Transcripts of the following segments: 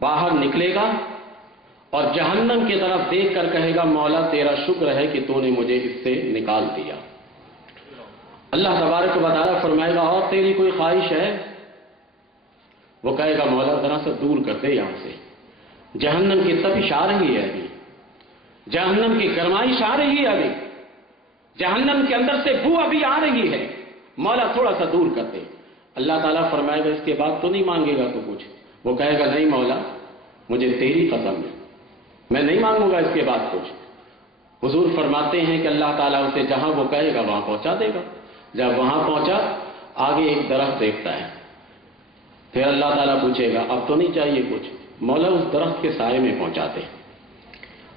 باہر نکلے گا اور جہنم کی طرف دیکھ کر کہے گا مولا تیرا شکر ہے کہ تو نے مجھے اس سے نکال دیا۔ اللہ تبارک و تعالیٰ فرمائے گا اور تیری کوئی خواہش ہے؟ وہ کہے گا مولا ذرا سے دور کر دے یہاں سے، جہنم کی تپش آ رہی ہے ابھی، جہنم کی گرمائش آ رہی ہے ابھی، جہنم کے اندر سے بو ابھی آ رہی ہے، مولا تھوڑا سا دور کر دے۔ اللہ تعالیٰ فرمائے گا اس کے بعد تو نہیں مانگے گا تو کچھ؟ وہ کہے گا نہیں مولا مجھے تیری قسم ہے میں نہیں مانگوں گا اس کے بعد کچھ۔ حضور فرماتے ہیں کہ اللہ تعالیٰ اسے جہاں وہ کہے گا وہاں پہنچا دے گا۔ جب وہاں پہنچا آگے ایک درخت دیکھتا ہے، پھر اللہ تعالیٰ پوچھے گا اب تو نہیں چاہیے کچھ؟ مولا اس درخت کے سائے میں پہنچا دے۔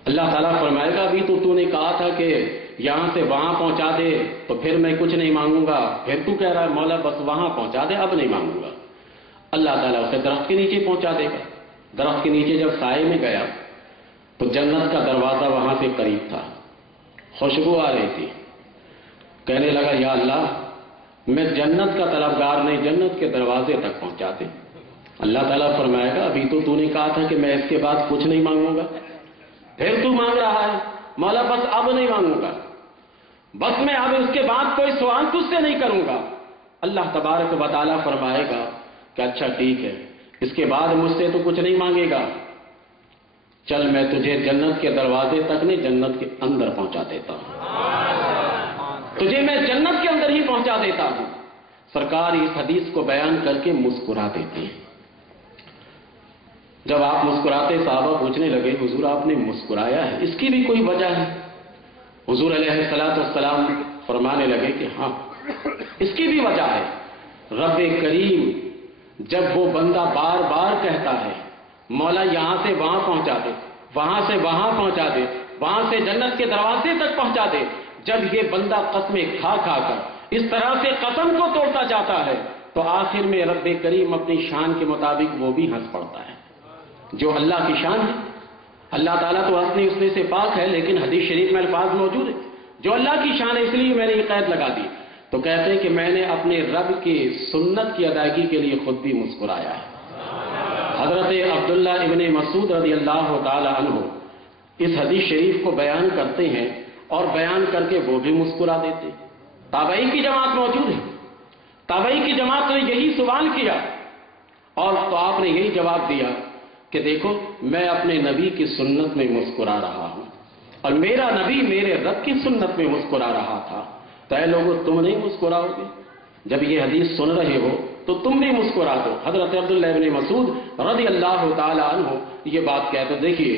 اللہ تعالیٰ فرمائے گا ابھی تو نے کہا تھا کہ یہاں سے وہاں پہنچا دے تو پھر میں کچھ نہیں مانگوں گا، پھر تو کہہ رہا ہے مولا بس وہاں پہنچا دے اب نہیں مانگوں گا۔ اللہ تعالیٰ اسے درخت کے نیچے پہنچا دے گا۔ درخت کے نیچے جب سائے میں گیا تو جنت کا دروازہ وہاں سے قریب تھا، خوشبو آ رہی تھی، کہنے لگا یا اللہ میں جنت کا طلبگار نہیں، جنت کے دروازے تک پہنچا دے۔ اللہ تعالیٰ فرمائے گا ابھی تو نے کہا تھا کہ میں اس کے بعد کچھ نہیں مانگوں گا، پھر تو مانگ رہا ہے مولا بس اب نہیں مانگوں گا، بس میں اب اس کے بعد کوئی سوال تجھ سے نہیں کروں گا۔ اللہ تبارک و تعالیٰ فرمائے گا کہ اچھا ٹھیک ہے اس کے بعد مجھ سے تو کچھ نہیں مانگے گا، چل میں تجھے جنت کے دروازے تک نہیں جنت کے اندر پہنچا دیتا ہوں، تجھے میں جنت کے اندر ہی پہنچا دیتا ہوں۔ سرکار اس حدیث کو بیان کر کے مسکرا دیتے ہیں۔ جب آپ مسکراتے صحابہ پوچھنے لگے حضور آپ نے مسکرایا ہے اس کی بھی کوئی وجہ ہے؟ حضور علیہ الصلوۃ والسلام فرمانے لگے کہ ہاں اس کی بھی وجہ ہے۔ رب کریم جب وہ بندہ بار بار کہتا ہے مولا یہاں سے وہاں پہنچا دے، وہاں سے وہاں پہنچا دے، وہاں سے جنت کے دروازے تک پہنچا دے، جب یہ بندہ قسمیں کھا کھا کر اس طرح سے قسم کو توڑتا جاتا ہے تو آخر میں رب کریم اپنی شان کے مطابق وہ بھی ہنس پڑتا ہے، جو اللہ کی شان ہے۔ اللہ تعالیٰ تو ہنسنے اٹھنے سے پاک ہے، لیکن حدیث شریف میں الفاظ موجود ہے جو اللہ کی شان ہے، اس لیے میں نے یہ قید لگا دی۔ تو کہتے ہیں کہ میں نے اپنے رب کی سنت کی ادائیگی کے لیے خود بھی مسکرایا ہے۔ حضرت عبداللہ ابن مسعود رضی اللہ تعالی عنہ اس حدیث شریف کو بیان کرتے ہیں اور بیان کر کے وہ بھی مسکرا دیتے۔ تابعی کی جماعت موجود ہے، تابعی کی جماعت نے یہی سوال کیا اور تو آپ نے یہی جواب دیا کہ دیکھو میں اپنے نبی کی سنت میں مسکرا رہا ہوں اور میرا نبی میرے رب کی سنت میں مسکرا رہا تھا، تو اے لوگو تم نہیں مسکراؤ گے؟ جب یہ حدیث سن رہے ہو تو تم بھی مسکرا دو۔ حضرت عبداللہ ابن مسعود رضی اللہ تعالی عنہ یہ بات کہتے دیکھیے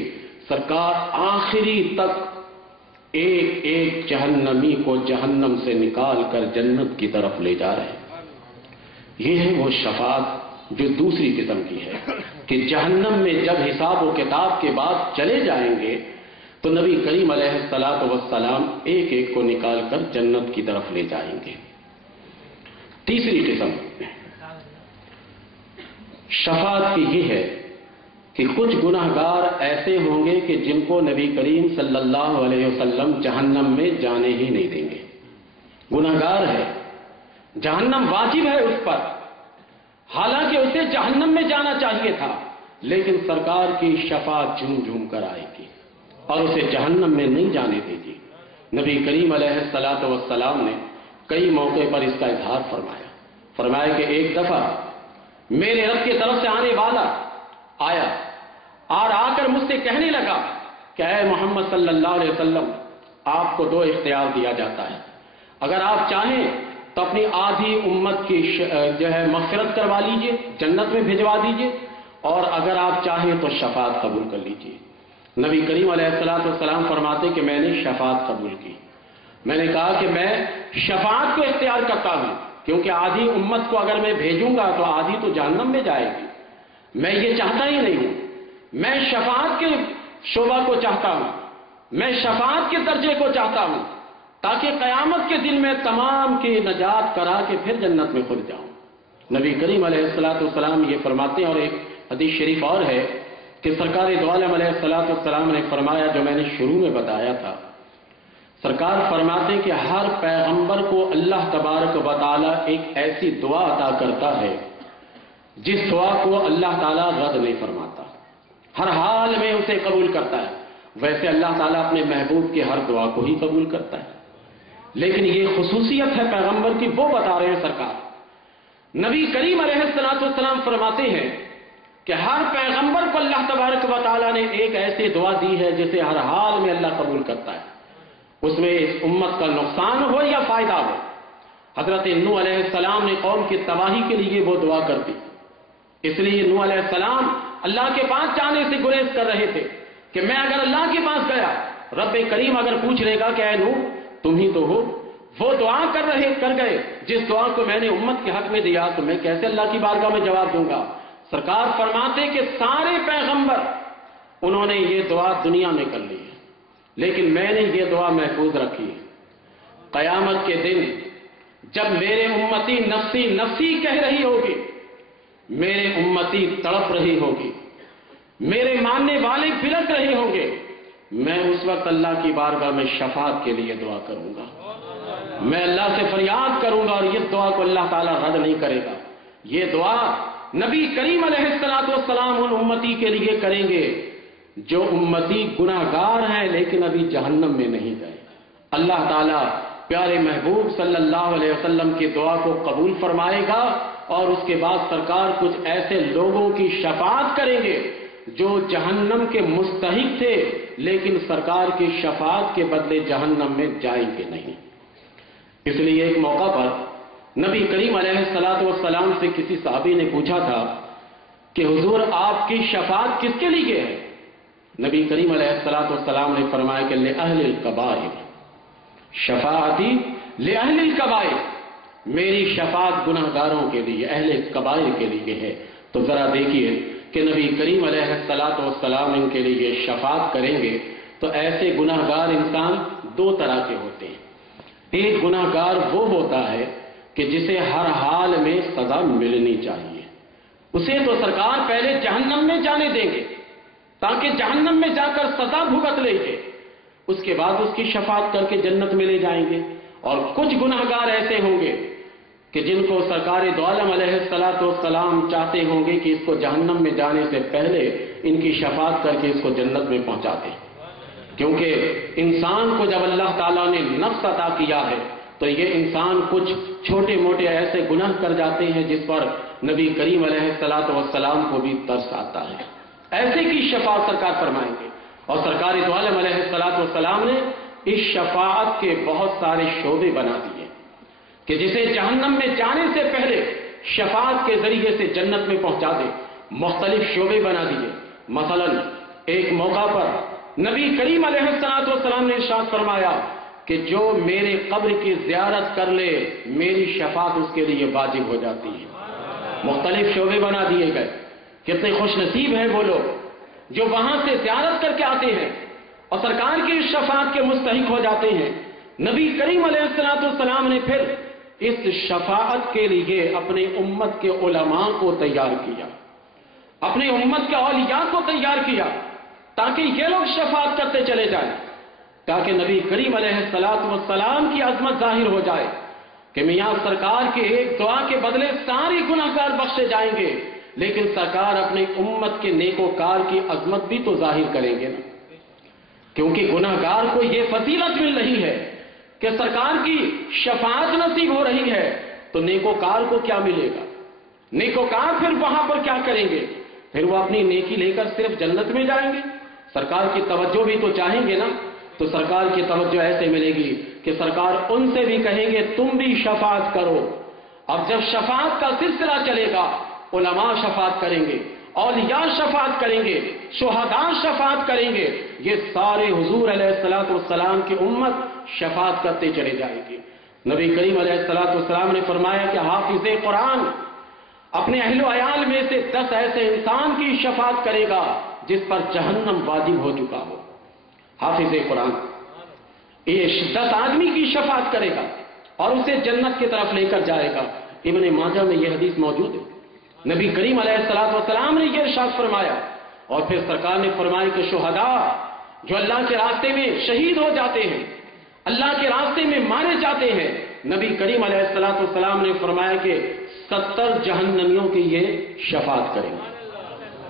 سرکار آخری تک ایک ایک جہنمی کو جہنم سے نکال کر جنت کی طرف لے جا رہے ہیں۔ یہ ہے وہ شفاعت جو دوسری قسم کی ہے کہ جہنم میں جب حساب و کتاب کے بعد چلے جائیں گے تو نبی کریم علیہ الصلوۃ والسلام ایک ایک کو نکال کر جنت کی طرف لے جائیں گے۔ تیسری قسم شفاعت کی یہ ہے کہ کچھ گناہگار ایسے ہوں گے کہ جن کو نبی کریم صلی اللہ علیہ وسلم جہنم میں جانے ہی نہیں دیں گے۔ گناہگار ہے، جہنم واجب ہے اس پر، حالانکہ اسے جہنم میں جانا چاہیے تھا، لیکن سرکار کی شفاعت جھوم جھوم کر آئے گی اور اسے جہنم میں نہیں جانے دے گی۔ نبی کریم علیہ الصلوۃ والسلام نے کئی موقع پر اس کا اظہار فرمایا کہ ایک دفعہ میرے رب کی طرف سے آنے والا آیا اور آ کر مجھ سے کہنے لگا کہ اے محمد صلی اللہ علیہ وسلم آپ کو دو اختیار دیا جاتا ہے، اگر آپ چاہیں تو اپنی آدھی امت کی مغفرت کروا لیجئے، جنت میں بھجوا دیجئے، اور اگر آپ چاہیں تو شفاعت قبول کر لیجئے۔ نبی کریم علیہ السلام فرماتے کہ میں نے شفاعت قبول کی۔ میں نے کہا کہ میں شفاعت کو اختیار کرتا ہوں کیونکہ آدھی امت کو اگر میں بھیجوں گا تو آدھی تو جہنم میں جائے گی، میں یہ چاہتا ہی نہیں ہوں، میں شفاعت کے شعبہ کو چاہتا ہوں، میں شفاعت کے درجے کو چاہتا ہوں تاکہ قیامت کے دن میں تمام کی نجات کرا کے پھر جنت میں خود جاؤں۔ نبی کریم علیہ السلام یہ فرماتے ہیں، اور ایک حدیث شریف اور ہے کہ سرکار دو عالم علیہ السلام نے فرمایا جو میں نے شروع میں بتایا تھا، سرکار فرماتے کہ ہر پیغمبر کو اللہ تبارک و تعالی ایک ایسی دعا عطا کرتا ہے جس دعا کو اللہ تعالیٰ رد نہیں فرماتا۔ ہر حال میں اسے قبول کرتا ہے، ویسے اللہ تعالیٰ اپنے محبوب کی ہر دعا کو ہی قبول کرتا ہے۔ لیکن یہ خصوصیت ہے پیغمبر کی، وہ بتا رہے ہیں سرکار۔ نبی کریم علیہ السلام فرماتے ہیں کہ ہر پیغمبر کو اللہ تبارک و تعالیٰ نے ایک ایسی دعا دی ہے جسے ہر حال میں اللہ قبول کرتا ہے، اس میں اس امت کا نقصان ہو یا فائدہ ہو۔ حضرت نوح علیہ السلام نے قوم کی تباہی کے لیے وہ دعا کر دی، اس لیے نوح علیہ السلام اللہ کے پاس جانے سے گریز کر رہے تھے کہ میں اگر اللہ کے پاس گیا، رب کریم اگر پوچھ لے گا کہ اے نوح تم ہی تو ہو، وہ دعا کر گئے جس دعا کو میں نے امت کے حق میں دیا، تو میں کیسے اللہ کی بارگاہ میں جواب دوں گا؟ سرکار فرماتے کہ سارے پیغمبر انہوں نے یہ دعا دنیا میں کر لی ہے، لیکن میں نے یہ دعا محفوظ رکھی ہے۔ قیامت کے دن جب میرے امتی نفسی نفسی کہہ رہی ہوگی، میرے امتی تڑپ رہی ہوگی، میرے ماننے والے بلک رہے ہوں گے، میں اس وقت اللہ کی بارگاہ میں شفاعت کے لیے دعا کروں گا، میں اللہ سے فریاد کروں گا، اور یہ دعا کو اللہ تعالیٰ رد نہیں کرے گا۔ یہ دعا نبی کریم علیہ السلام ان امتی کے لیے کریں گے جو امتی گناہ گار ہیں لیکن ابھی جہنم میں نہیں گئے۔ اللہ تعالیٰ پیارے محبوب صلی اللہ علیہ وسلم کی دعا کو قبول فرمائے گا، اور اس کے بعد سرکار کچھ ایسے لوگوں کی شفاعت کریں گے جو جہنم کے مستحق تھے لیکن سرکار کی شفاعت کے بدلے جہنم میں جائیں گے نہیں۔ اس لیے ایک موقع پر نبی کریم علیہ السلام سے کسی صحابی نے پوچھا تھا کہ حضور آپ کی شفاعت کس کے لیے ہے؟ نبی کریم علیہ السلام نے فرمایا کہ لأہل الکبائر، شفاعتی لأہل الکبائر، میری شفاعت گناہ گاروں کے لیے، اہل کبائر کے لیے ہے۔ تو ذرا دیکھیے کہ نبی کریم علیہ السلام ان کے لیے شفاعت کریں گے تو ایسے گناہ گار انسان دو طرح کے ہوتے ہیں۔ ایک گناہ گار وہ ہوتا ہے کہ جسے ہر حال میں سزا ملنی چاہیے، اسے تو سرکار پہلے جہنم میں جانے دیں گے تاکہ جہنم میں جا کر سزا بھگت لے گے، اس کے بعد اس کی شفاعت کر کے جنت میں لے جائیں گے۔ اور کچھ گناہ گار ایسے ہوں گے کہ جن کو سرکار دو عالم علیہ السلام چاہتے ہوں گے کہ اس کو جہنم میں جانے سے پہلے ان کی شفاعت کر کے اس کو جنت میں پہنچا دیں، کیونکہ انسان کو جب اللہ تعالیٰ نے نفس عطا کیا ہے تو یہ انسان کچھ چھوٹے موٹے ایسے گناہ کر جاتے ہیں جس پر نبی کریم علیہ السلام کو بھی ترس آتا ہے، ایسے کی شفاعت سرکار فرمائیں گے۔ اور سرکار دو عالم علیہ السلام نے اس شفاعت کے بہت سارے شعبے بنا دیے کہ جسے جہنم میں جانے سے پہلے شفاعت کے ذریعے سے جنت میں پہنچا دے، مختلف شعبے بنا دیے۔ مثلا ایک موقع پر نبی کریم علیہ السلام نے ارشاد فرمایا کہ جو میرے قبر کی زیارت کر لے میری شفاعت اس کے لیے واجب ہو جاتی ہے۔ مختلف شعبے بنا دیے گئے۔ کتنے خوش نصیب ہیں وہ لوگ جو وہاں سے زیارت کر کے آتے ہیں اور سرکار کی شفاعت کے مستحق ہو جاتے ہیں۔ نبی کریم علیہ السلام نے پھر اس شفاعت کے لیے اپنے امت کے علماء کو تیار کیا، اپنے امت کے اولیاء کو تیار کیا تاکہ یہ لوگ شفاعت کرتے چلے جائیں، تاکہ نبی کریم علیہ السلام کی عظمت ظاہر ہو جائے کہ میاں سرکار کے ایک دعا کے بدلے سارے گناہ گار بخشے جائیں گے، لیکن سرکار اپنے امت کے نیکوکار کی عظمت بھی تو ظاہر کریں گے نا، کیونکہ گناہ گار کو یہ فضیلت مل رہی ہے کہ سرکار کی شفاعت نصیب ہو رہی ہے، تو نیکوکار کو کیا ملے گا؟ نیکوکار پھر وہاں پر کیا کریں گے؟ پھر وہ اپنی نیکی لے کر صرف جنت میں جائیں گے؟ سرکار کی توجہ بھی تو چاہیں گے نا، تو سرکار کی توجہ ایسے ملے گی کہ سرکار ان سے بھی کہیں گے تم بھی شفاعت کرو۔ اب جب شفاعت کا سلسلہ چلے گا، علماء شفاعت کریں گے، اولیاء شفاعت کریں گے، شہداء شفاعت کریں گے، یہ سارے حضور علیہ السلام کی امت شفاعت کرتے چلے جائے گی۔ نبی کریم علیہ السلام نے فرمایا کہ حافظ قرآن اپنے اہل و عیال میں سے 10 ایسے انسان کی شفاعت کرے گا جس پر جہنم واجب ہو چکا ہو۔ حافظ قرآن یہ 10 آدمی کی شفاعت کرے گا اور اسے جنت کی طرف لے کر جائے گا۔ ابن ماجہ میں یہ حدیث موجود ہے۔ نبی کریم علیہ السلام نے یہ ارشاد فرمایا، اور پھر سرکار نے فرمایا کہ شہداء جو اللہ کے راستے میں شہید ہو جاتے ہیں، اللہ کے راستے میں مارے جاتے ہیں، نبی کریم علیہ السلام نے فرمایا کہ 70 جہنمیوں کی یہ شفاعت کریں گے،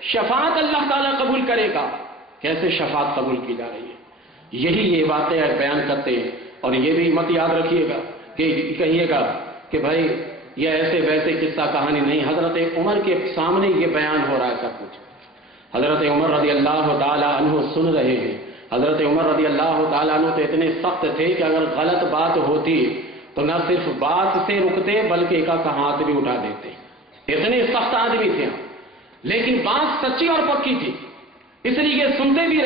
شفاعت اللہ تعالیٰ قبول کرے گا۔ کیسے شفاعت قبول کی جا رہی ہے، یہی یہ باتیں بیان کرتے ہیں۔ اور یہ بھی مت یاد رکھیے گا کہ کہیے گا کہ بھائی یہ ایسے ویسے قصہ کہانی نہیں، حضرت عمر کے سامنے یہ بیان ہو رہا ہے سب کچھ۔ حضرت عمر رضی اللہ تعالیٰ عنہ سن رہے ہیں۔ حضرت عمر رضی اللہ تعالیٰ عنہ تو اتنے سخت تھے کہ اگر غلط بات ہوتی تو نہ صرف بات سے رکتے بلکہ ایک ہاتھ بھی اٹھا دیتے، اتنے سخت آدمی تھے، لیکن بات سچی اور پکی تھی، اس لیے سنتے بھی رہے۔